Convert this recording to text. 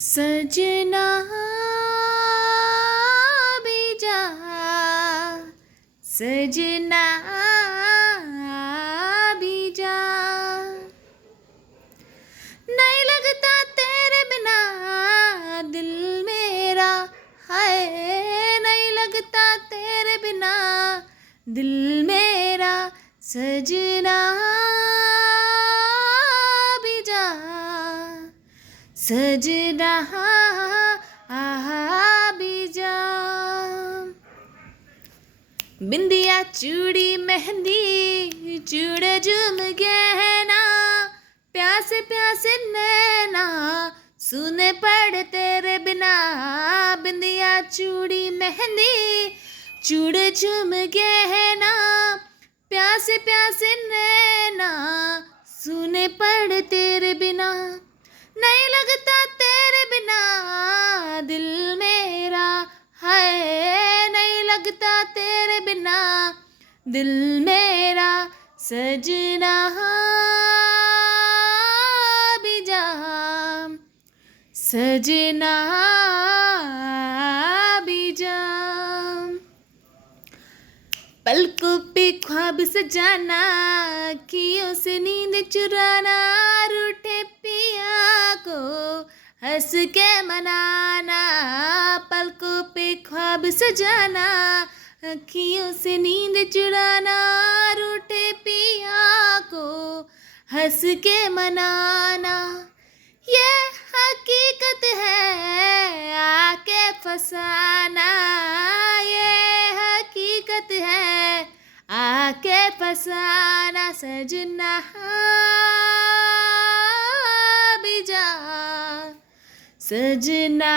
सजना भी जा, सजना भी जा, नहीं लगता तेरे बिना दिल मेरा, हाय नहीं लगता तेरे बिना दिल मेरा, सजना भी जा, सजना भी जा। बिंदिया चूड़ी मेहंदी चूड़े झूम गहना, प्यासे प्यासे नैना सुने पड़ तेरे बिना। बिंदिया चूड़ी मेहंदी चूड़े झूम गहना, प्यासे प्यासे नैना सुने पड़ तेरे बिना, नहीं लगता तेरे बिना दिल मेरा, हाय नहीं लगता तेरे बिना दिल मेरा, सजना भी जा, सजना भी जा। पलकों पे ख्वाब सजाना, अखियों से नींद चुराना, रूठे पिया को हंस के मनाना। पलकों पे ख्वाब सजाना, अखियों से नींद चुराना, रूठे पिया को हंस के मनाना। ये हकीकत है आके फसाना, ये हकीकत है आके फसाना, सजना भी जा, सजना